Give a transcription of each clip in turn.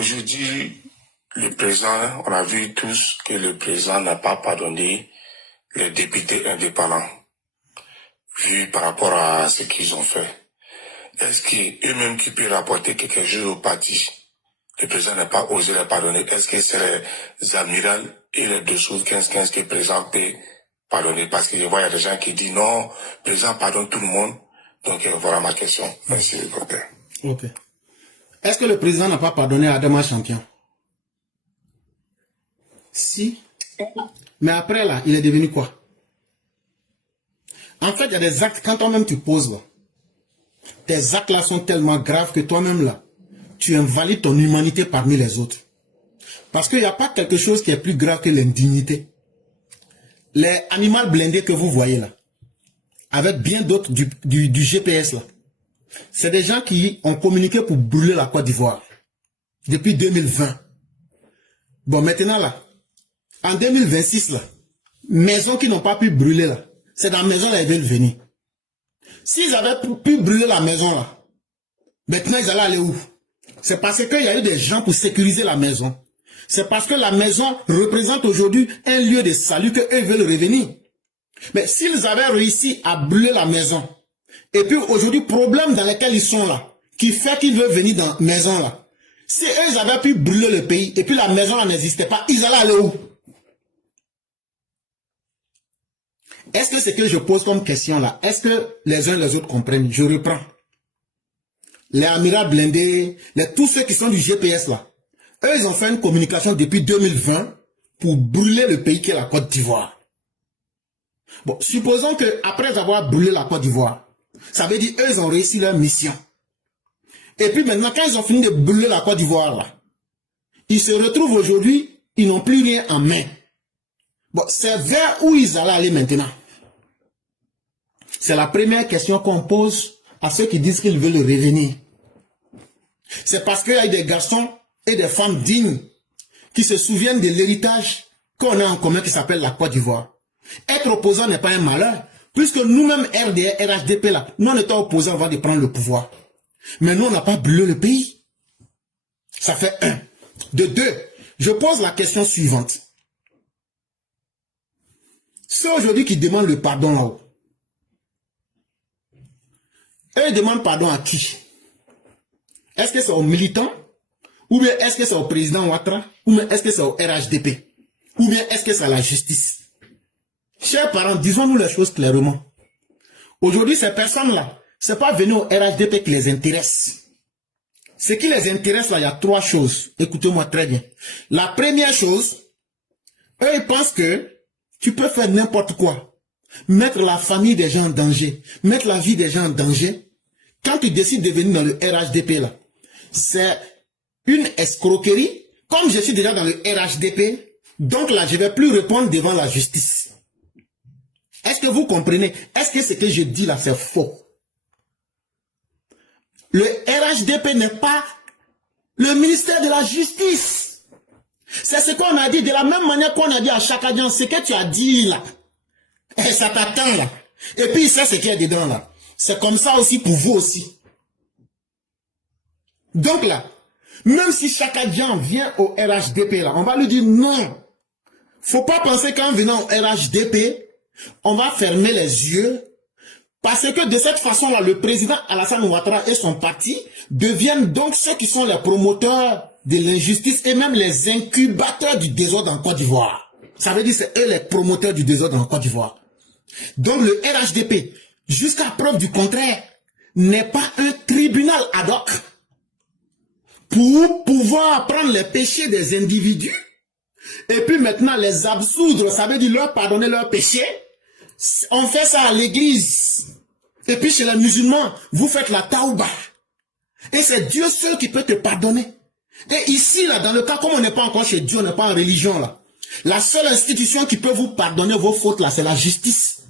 Aujourd'hui, le président, on a vu tous que le président n'a pas pardonné les députés indépendants, vu par rapport à ce qu'ils ont fait. Est-ce qu'eux-mêmes qui peuvent rapporter quelque chose au parti, le président n'a pas osé les pardonner? Est-ce que c'est les amirals et les dessous 15-15 que le président peut pardonner? Parce que je vois, il y a des gens qui disent non, le président pardonne tout le monde. Donc voilà ma question. Merci, docteur. Ok. Est-ce que le président n'a pas pardonné à Adama Champion? Si. Mais après là, il est devenu quoi? En fait, il y a des actes, quand toi-même tu poses là, tes actes là sont tellement graves que toi-même là, tu invalides ton humanité parmi les autres. Parce qu'il n'y a pas quelque chose qui est plus grave que l'indignité. Les animaux blindés que vous voyez là, avec bien d'autres du GPS là, c'est des gens qui ont communiqué pour brûler la Côte d'Ivoire depuis 2020. Bon, maintenant là, en 2026 là, maisons qui n'ont pas pu brûler là, c'est dans la maison là ils veulent venir. S'ils avaient pu brûler la maison là, maintenant ils allaient aller où? C'est parce qu'il y a eu des gens pour sécuriser la maison. C'est parce que la maison représente aujourd'hui un lieu de salut qu'eux veulent revenir. Mais s'ils avaient réussi à brûler la maison, et puis aujourd'hui, problème dans lequel ils sont là, qui fait qu'ils veulent venir dans la maison là, si eux avaient pu brûler le pays, et puis la maison là n'existait pas, ils allaient aller où? Est-ce que ce que je pose comme question là, est-ce que les uns et les autres comprennent? Je reprends. Les amirals blindés, tous ceux qui sont du GPS là, eux ils ont fait une communication depuis 2020 pour brûler le pays qui est la Côte d'Ivoire. Bon, supposons que après avoir brûlé la Côte d'Ivoire, ça veut dire eux ils ont réussi leur mission. Et puis maintenant quand ils ont fini de brûler la Côte d'Ivoire là, ils se retrouvent aujourd'hui, ils n'ont plus rien en main. Bon, c'est vers où ils allaient aller maintenant? C'est la première question qu'on pose à ceux qui disent qu'ils veulent revenir. C'est parce qu'il y a des garçons et des femmes dignes qui se souviennent de l'héritage qu'on a en commun qui s'appelle la Côte d'Ivoire. Être opposant n'est pas un malheur, puisque nous-mêmes, RDR, RHDP, là, nous on était opposants avant de prendre le pouvoir. Mais nous, on n'a pas brûlé le pays. Ça fait un. De deux, je pose la question suivante. Ceux aujourd'hui qui demandent le pardon là-haut, eux ils demandent pardon à qui? Est-ce que c'est aux militants? Ou bien est-ce que c'est au président Ouattara? Ou bien est-ce que c'est au RHDP? Ou bien est-ce que c'est à la justice? Chers parents, disons-nous les choses clairement. Aujourd'hui, ces personnes-là, ce n'est pas venu au RHDP qui les intéresse. Ce qui les intéresse là, il y a trois choses. Écoutez-moi très bien. La première chose, eux ils pensent que tu peux faire n'importe quoi. Mettre la famille des gens en danger, mettre la vie des gens en danger. Quand tu décides de venir dans le RHDP là, c'est une escroquerie. Comme je suis déjà dans le RHDP, donc là je ne vais plus répondre devant la justice. Est-ce que vous comprenez? Est-ce que ce que je dis là c'est faux? Le RHDP n'est pas le ministère de la justice. C'est ce qu'on a dit de la même manière qu'on a dit à Chakadian, ce que tu as dit là. Et ça t'attend là. Et puis il sait ce qu'il y a dedans là. C'est comme ça aussi pour vous aussi. Donc là, même si Chakadian vient au RHDP là, on va lui dire non. Faut pas penser qu'en venant au RHDP, on va fermer les yeux. Parce que de cette façon-là, le président Alassane Ouattara et son parti deviennent donc ceux qui sont les promoteurs de l'injustice et même les incubateurs du désordre en Côte d'Ivoire. Ça veut dire que c'est eux les promoteurs du désordre en Côte d'Ivoire. Donc le RHDP, jusqu'à preuve du contraire, n'est pas un tribunal ad hoc pour pouvoir prendre les péchés des individus et puis maintenant les absoudre, ça veut dire leur pardonner leurs péchés. On fait ça à l'église. Et puis chez les musulmans, vous faites la taouba. Et c'est Dieu seul qui peut te pardonner. Et ici, là, dans le cas, comme on n'est pas encore chez Dieu, on n'est pas en religion, là. La seule institution qui peut vous pardonner vos fautes, là, c'est la justice.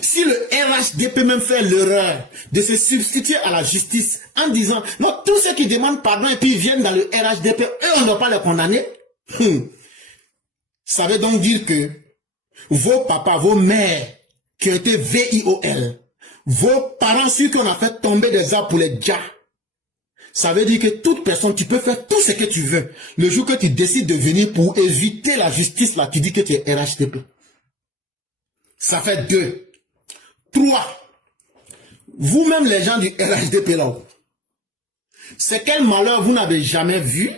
Si le RHDP même fait l'erreur de se substituer à la justice en disant, non, tous ceux qui demandent pardon et puis viennent dans le RHDP, eux, on ne doit pas les condamner. Ça veut donc dire que vos papas, vos mères qui ont été VIOL, vos parents, ceux qu'on a fait tomber des arbres pour les djas, Ça veut dire que toute personne, tu peux faire tout ce que tu veux. Le jour que tu décides de venir pour éviter la justice, là, tu dis que tu es RHDP. Ça fait 2. 3. Vous-même, les gens du RHDP là-haut, c'est quel malheur vous n'avez jamais vu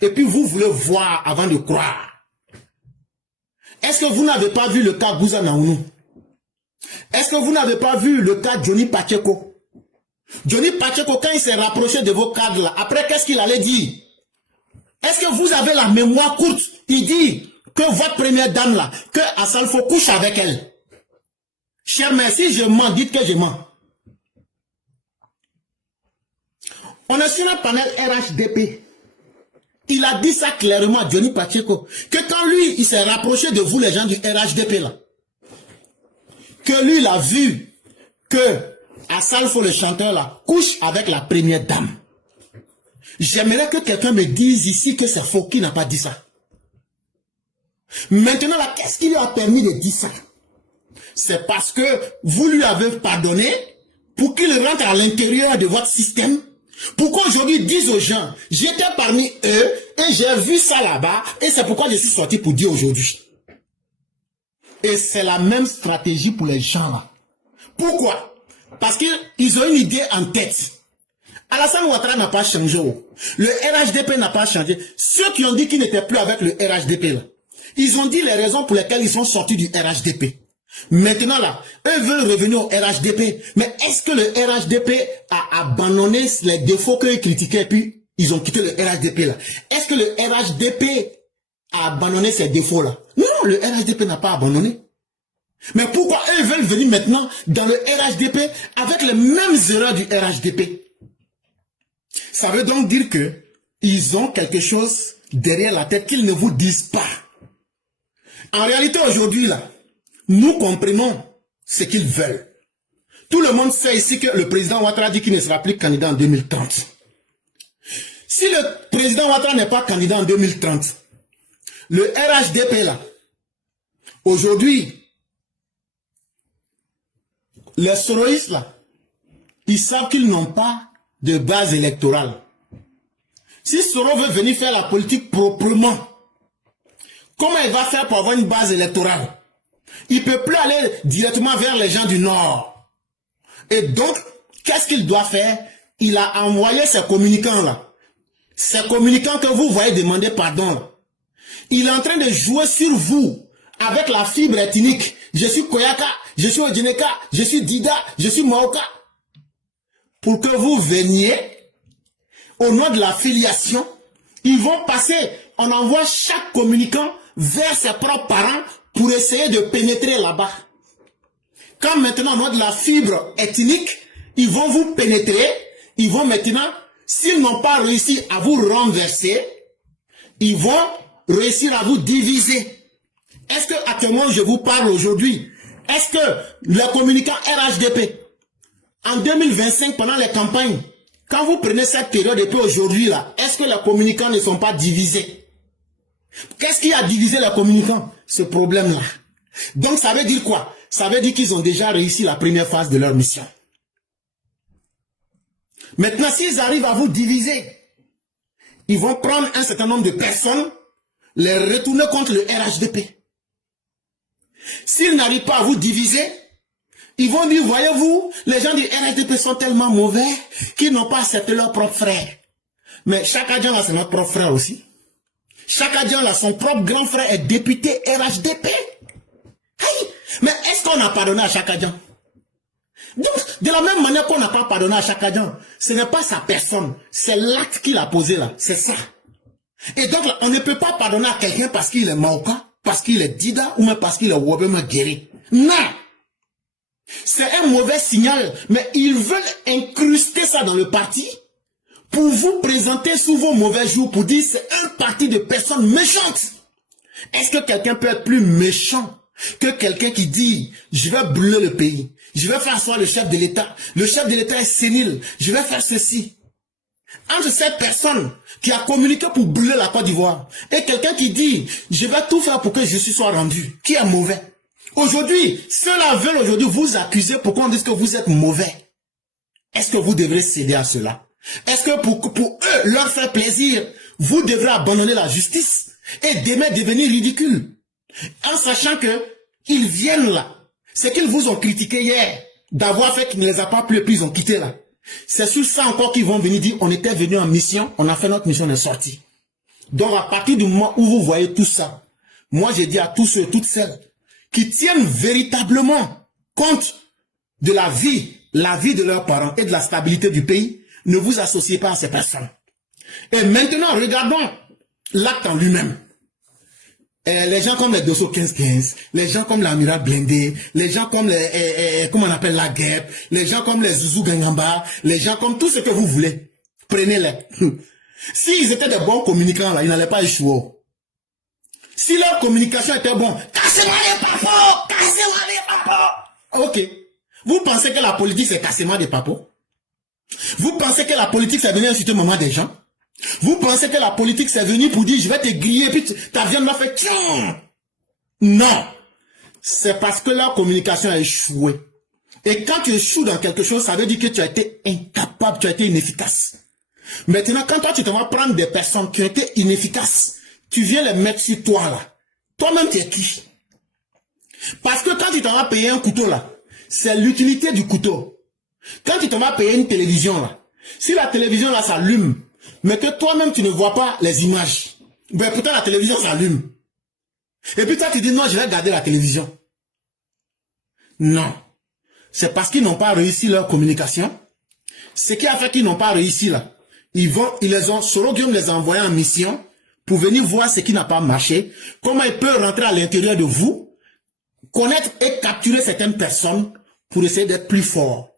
et puis vous voulez voir avant de croire. Est-ce que vous n'avez pas vu le cas Bouza Naounou? Est-ce que vous n'avez pas vu le cas Johnny Pacheco? Johnny Pacheco, quand il s'est rapproché de vos cadres là, après qu'est-ce qu'il allait dire? Est-ce que vous avez la mémoire courte? Il dit que votre première dame là, que Assalfo couche avec elle. Cher mère, si je mens, dites que je mens. On est sur un panel RHDP. Il a dit ça clairement à Johnny Pacheco. Que quand lui, il s'est rapproché de vous, les gens du RHDP là. Que lui, il a vu que Assalfo, le chanteur là, couche avec la première dame. J'aimerais que quelqu'un me dise ici que c'est faux, qui n'a pas dit ça. Maintenant là, qu'est-ce qui lui a permis de dire ça? C'est parce que vous lui avez pardonné pour qu'il rentre à l'intérieur de votre système. Pourquoi aujourd'hui ils disent aux gens, j'étais parmi eux et j'ai vu ça là-bas et c'est pourquoi je suis sorti pour dire aujourd'hui. Et c'est la même stratégie pour les gens là. Pourquoi? Parce qu'ils ont une idée en tête. Alassane Ouattara n'a pas changé. Le RHDP n'a pas changé. Ceux qui ont dit qu'ils n'étaient plus avec le RHDP là, ils ont dit les raisons pour lesquelles ils sont sortis du RHDP. Maintenant là, eux veulent revenir au RHDP. Mais est-ce que le RHDP a abandonné les défauts qu'ils critiquaient et puis ils ont quitté le RHDP là? Est-ce que le RHDP a abandonné ces défauts là? Non, le RHDP n'a pas abandonné. Mais pourquoi eux veulent venir maintenant dans le RHDP avec les mêmes erreurs du RHDP? Ça veut donc dire que ils ont quelque chose derrière la tête qu'ils ne vous disent pas. En réalité aujourd'hui là, nous comprenons ce qu'ils veulent. Tout le monde sait ici que le président Ouattara dit qu'il ne sera plus candidat en 2030. Si le président Ouattara n'est pas candidat en 2030, le RHDP là, aujourd'hui, les soroïstes là, ils savent qu'ils n'ont pas de base électorale. Si Soro veut venir faire la politique proprement, comment il va faire pour avoir une base électorale? Il ne peut plus aller directement vers les gens du Nord. Et donc, qu'est-ce qu'il doit faire? Il a envoyé ces communicants là. Ces communicants que vous voyez demander pardon là. Il est en train de jouer sur vous avec la fibre ethnique. Je suis Koyaka, je suis Odineka, je suis Dida, je suis Maoka. Pour que vous veniez, au nom de la filiation, ils vont passer, on envoie chaque communicant vers ses propres parents pour essayer de pénétrer là-bas. Quand maintenant, au nom de la fibre ethnique, ils vont vous pénétrer, ils vont maintenant, s'ils n'ont pas réussi à vous renverser, ils vont réussir à vous diviser. Est-ce que actuellement je vous parle aujourd'hui, est-ce que le communicant RHDP, en 2025, pendant les campagnes, quand vous prenez cette période depuis aujourd'hui là, est-ce que les communicants ne sont pas divisés? Qu'est-ce qui a divisé les communicants? Ce problème-là. Donc ça veut dire quoi? Ça veut dire qu'ils ont déjà réussi la première phase de leur mission. Maintenant, s'ils arrivent à vous diviser, ils vont prendre un certain nombre de personnes, les retourner contre le RHDP. S'ils n'arrivent pas à vous diviser, ils vont dire, voyez-vous, les gens du RHDP sont tellement mauvais qu'ils n'ont pas accepté leur propre frère. Mais Chaka Dian là, c'est notre propre frère aussi. Chaka Dian là, son propre grand frère est député RHDP. Hey, mais est-ce qu'on a pardonné à Chaka Dian? Donc, de la même manière qu'on n'a pas pardonné à Chaka Dian, ce n'est pas sa personne, c'est l'acte qu'il a posé là, c'est ça. Et donc, là, on ne peut pas pardonner à quelqu'un parce qu'il est Maoka, parce qu'il est Dida, ou même parce qu'il est Wobema Guéri. Non! C'est un mauvais signal, mais ils veulent incruster ça dans le parti pour vous présenter sous vos mauvais jours, pour dire c'est un parti de personnes méchantes. Est-ce que quelqu'un peut être plus méchant que quelqu'un qui dit je vais brûler le pays, je vais faire asseoir le chef de l'État est sénile, je vais faire ceci? Entre cette personne qui a communiqué pour brûler la Côte d'Ivoire et quelqu'un qui dit je vais tout faire pour que justice soit rendue, qui est mauvais? Aujourd'hui, ceux-là veulent aujourd'hui vous accuser pourquoi on dit que vous êtes mauvais. Est-ce que vous devrez céder à cela? Est-ce que pour eux, leur faire plaisir, vous devrez abandonner la justice et demain devenir ridicule? En sachant que ils viennent là. C'est qu'ils vous ont critiqué hier, d'avoir fait qu'il ne les a pas plu et puis ils ont quitté là. C'est sur ça encore qu'ils vont venir dire, on était venu en mission, on a fait notre mission, on est sorti. Donc à partir du moment où vous voyez tout ça, moi j'ai dit à tous ceux et toutes celles qui tiennent véritablement compte de la vie de leurs parents et de la stabilité du pays, ne vous associez pas à ces personnes. Et maintenant, regardons l'acte en lui-même. Les gens comme les Dosso 1515, les gens comme l'Amiral Blindé, les gens comme les, comment on appelle la guêpe, les gens comme les Zouzou Gangamba, les gens comme tout ce que vous voulez, prenez-les. S'ils étaient de bons communicants là, ils n'allaient pas échouer. Si leur communication était bonne, cassez-moi les papos, cassez-moi les papos. Ok. Vous pensez que la politique c'est cassez-moi des papos? Vous pensez que la politique c'est venir insulter maman des gens? Vous pensez que la politique c'est venu pour dire je vais te griller puis ta viande m'a fait tiens? Non. C'est parce que leur communication a échoué. Et quand tu échoues dans quelque chose, ça veut dire que tu as été incapable, tu as été inefficace. Maintenant, quand toi tu te vas prendre des personnes qui ont été inefficaces, tu viens les mettre sur toi là. Toi-même tu es qui? Parce que quand tu t'en vas payer un couteau là, c'est l'utilité du couteau. Quand tu t'en vas payer une télévision là, si la télévision là s'allume, mais que toi-même tu ne vois pas les images, ben pourtant la télévision s'allume. Et puis toi tu dis non, je vais garder la télévision. Non. C'est parce qu'ils n'ont pas réussi leur communication. Ce qui a fait qu'ils n'ont pas réussi là. Soroguium les a envoyés en mission pour venir voir ce qui n'a pas marché. Comment ils peuvent rentrer à l'intérieur de vous, connaître et capturer certaines personnes pour essayer d'être plus forts.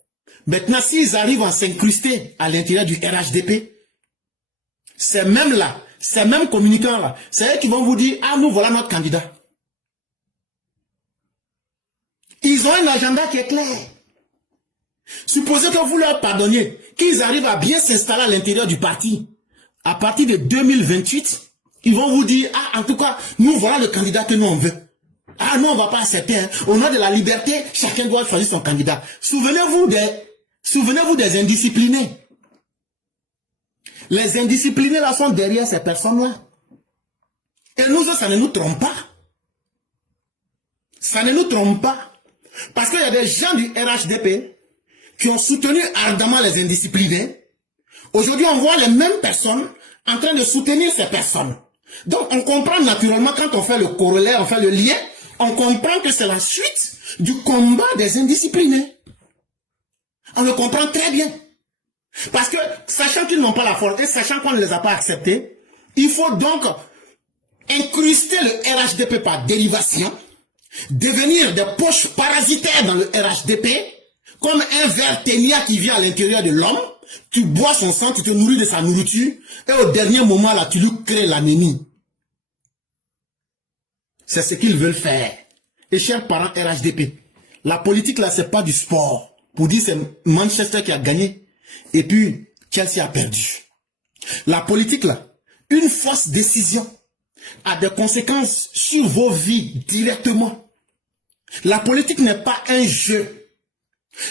Maintenant, s'ils arrivent à s'incruster à l'intérieur du RHDP, c'est même là, ces mêmes communicants là, c'est eux qui vont vous dire, ah nous voilà notre candidat. Ils ont un agenda qui est clair. Supposez que vous leur pardonniez, qu'ils arrivent à bien s'installer à l'intérieur du parti. À partir de 2028, ils vont vous dire, ah en tout cas, nous voilà le candidat que nous on veut. Ah non, on ne va pas accepter. Hein. Au nom de la liberté, chacun doit choisir son candidat. Souvenez-vous des indisciplinés. Les indisciplinés là sont derrière ces personnes-là. Et nous, ça ne nous trompe pas. Ça ne nous trompe pas. Parce qu'il y a des gens du RHDP qui ont soutenu ardemment les indisciplinés. Aujourd'hui, on voit les mêmes personnes en train de soutenir ces personnes. Donc, on comprend naturellement quand on fait le corollaire, on fait le lien, on comprend que c'est la suite du combat des indisciplinés. On le comprend très bien. Parce que, sachant qu'ils n'ont pas la force et sachant qu'on ne les a pas acceptés, il faut donc incruster le RHDP par dérivation, devenir des poches parasitaires dans le RHDP, comme un ver ténia qui vient à l'intérieur de l'homme, tu bois son sang, tu te nourris de sa nourriture, et au dernier moment là, tu lui crées l'anémie. C'est ce qu'ils veulent faire. Et chers parents RHDP, la politique là, c'est pas du sport. Pour dire c'est Manchester qui a gagné, et puis Chelsea a perdu. La politique là, une fausse décision a des conséquences sur vos vies directement. La politique n'est pas un jeu.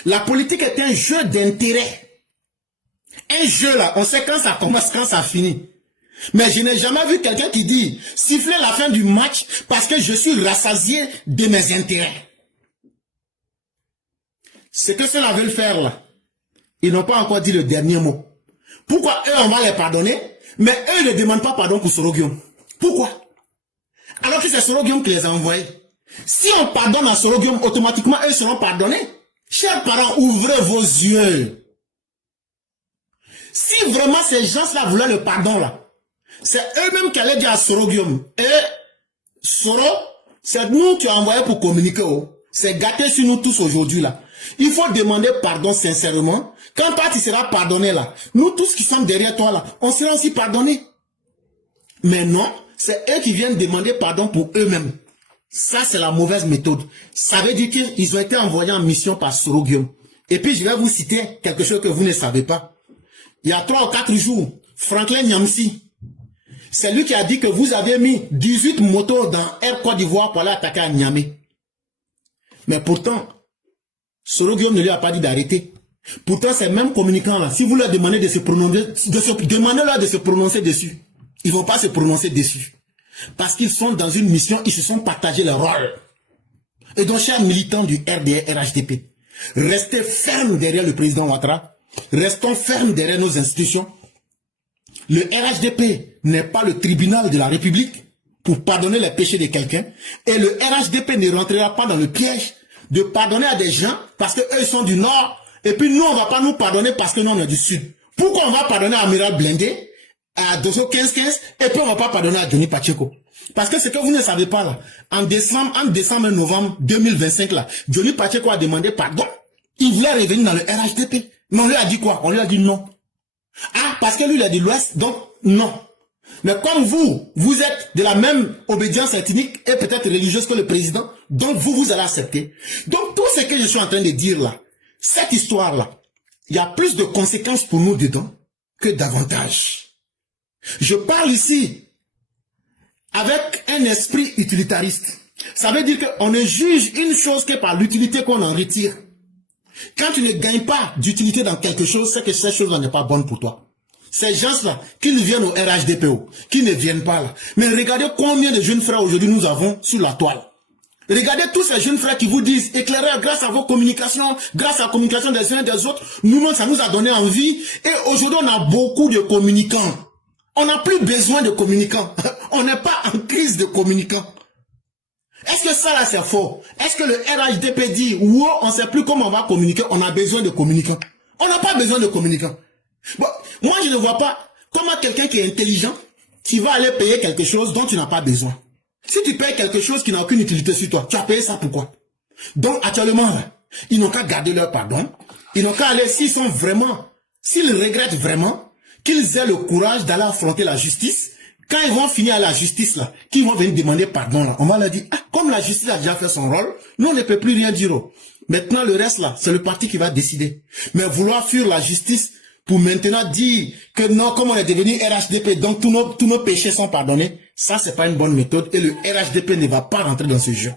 La politique est un jeu d'intérêt. Un jeu là, on sait quand ça commence, quand ça finit. Mais je n'ai jamais vu quelqu'un qui dit siffler la fin du match parce que je suis rassasié de mes intérêts. Ce que ceux-là veulent faire là, ils n'ont pas encore dit le dernier mot. Pourquoi eux on va les pardonner, mais eux ne demandent pas pardon pour Soroguium? Pourquoi? Alors que c'est Soroguium qui les a envoyés. Si on pardonne à Soroguium, automatiquement eux seront pardonnés. Chers parents, ouvrez vos yeux. Si vraiment ces gens-là voulaient le pardon là, c'est eux-mêmes qui allaient dire à Soroguium, et Soro, c'est nous qui as envoyé pour communiquer. Oh. C'est gâté sur nous tous aujourd'hui là. Il faut demander pardon sincèrement. Quand toi tu seras pardonné là, nous tous qui sommes derrière toi là, on sera aussi pardonnés. Mais non, c'est eux qui viennent demander pardon pour eux-mêmes. Ça c'est la mauvaise méthode. Ça veut dire qu'ils ont été envoyés en mission par Soroguium. Et puis je vais vous citer quelque chose que vous ne savez pas. Il y a 3 ou 4 jours, Franklin Nyamsi, c'est lui qui a dit que vous avez mis 18 motos dans Air Côte d'Ivoire pour aller attaquer à Niamey. Mais pourtant, Soroguium ne lui a pas dit d'arrêter. Pourtant, ces mêmes communicants-là, si vous leur demandez de se prononcer, demandez-leur de se prononcer dessus. Ils ne vont pas se prononcer dessus. Parce qu'ils sont dans une mission, ils se sont partagés le rôle. Et donc, chers militants du RDR RHDP, restez fermes derrière le président Ouattara. Restons fermes derrière nos institutions. Le RHDP n'est pas le tribunal de la République pour pardonner les péchés de quelqu'un. Et le RHDP ne rentrera pas dans le piège de pardonner à des gens parce qu'eux ils sont du Nord. Et puis nous, on ne va pas nous pardonner parce que nous, on est du Sud. Pourquoi on va pardonner à Amiral Blindé, à Dosso 1515, et puis on ne va pas pardonner à Johnny Pacheco? Parce que ce que vous ne savez pas là, en décembre et novembre 2025 là, Johnny Pacheco a demandé pardon. Il voulait revenir dans le RHDP. Mais on lui a dit quoi? On lui a dit non. Ah, parce que lui, il est de l'Ouest, donc non. Mais comme vous êtes de la même obédience ethnique et peut-être religieuse que le président, donc vous allez accepter. Donc tout ce que je suis en train de dire là, cette histoire-là, il y a plus de conséquences pour nous dedans que d'avantages. Je parle ici avec un esprit utilitariste. Ça veut dire qu'on ne juge une chose que par l'utilité qu'on en retire. Quand tu ne gagnes pas d'utilité dans quelque chose, c'est que cette chose-là n'est pas bonne pour toi. Ces gens-là, qu'ils viennent au RHDPO, qui ne viennent pas là. Mais regardez combien de jeunes frères aujourd'hui nous avons sur la toile. Regardez tous ces jeunes frères qui vous disent, éclairez grâce à vos communications, grâce à la communication des uns et des autres, nous-mêmes, ça nous a donné envie. Et aujourd'hui, on a beaucoup de communicants. On n'a plus besoin de communicants. On n'est pas en crise de communicants. Est-ce que ça là c'est faux? Est-ce que le RHDP dit, wow, on ne sait plus comment on va communiquer, on a besoin de communicants? On n'a pas besoin de communicants. Bon, moi je ne vois pas comment quelqu'un qui est intelligent, qui va aller payer quelque chose dont tu n'as pas besoin. Si tu payes quelque chose qui n'a aucune utilité sur toi, tu as payé ça pourquoi? Donc actuellement, ils n'ont qu'à garder leur pardon, ils n'ont qu'à aller, s'ils regrettent vraiment, qu'ils aient le courage d'aller affronter la justice. Quand ils vont finir à la justice là, qu'ils vont venir demander pardon là, on va leur dire, ah, comme la justice a déjà fait son rôle, nous on ne peut plus rien dire. Maintenant le reste là, c'est le parti qui va décider. Mais vouloir fuir la justice pour maintenant dire que non, comme on est devenu RHDP, donc tous nos péchés sont pardonnés, ça c'est pas une bonne méthode et le RHDP ne va pas rentrer dans ce jeu.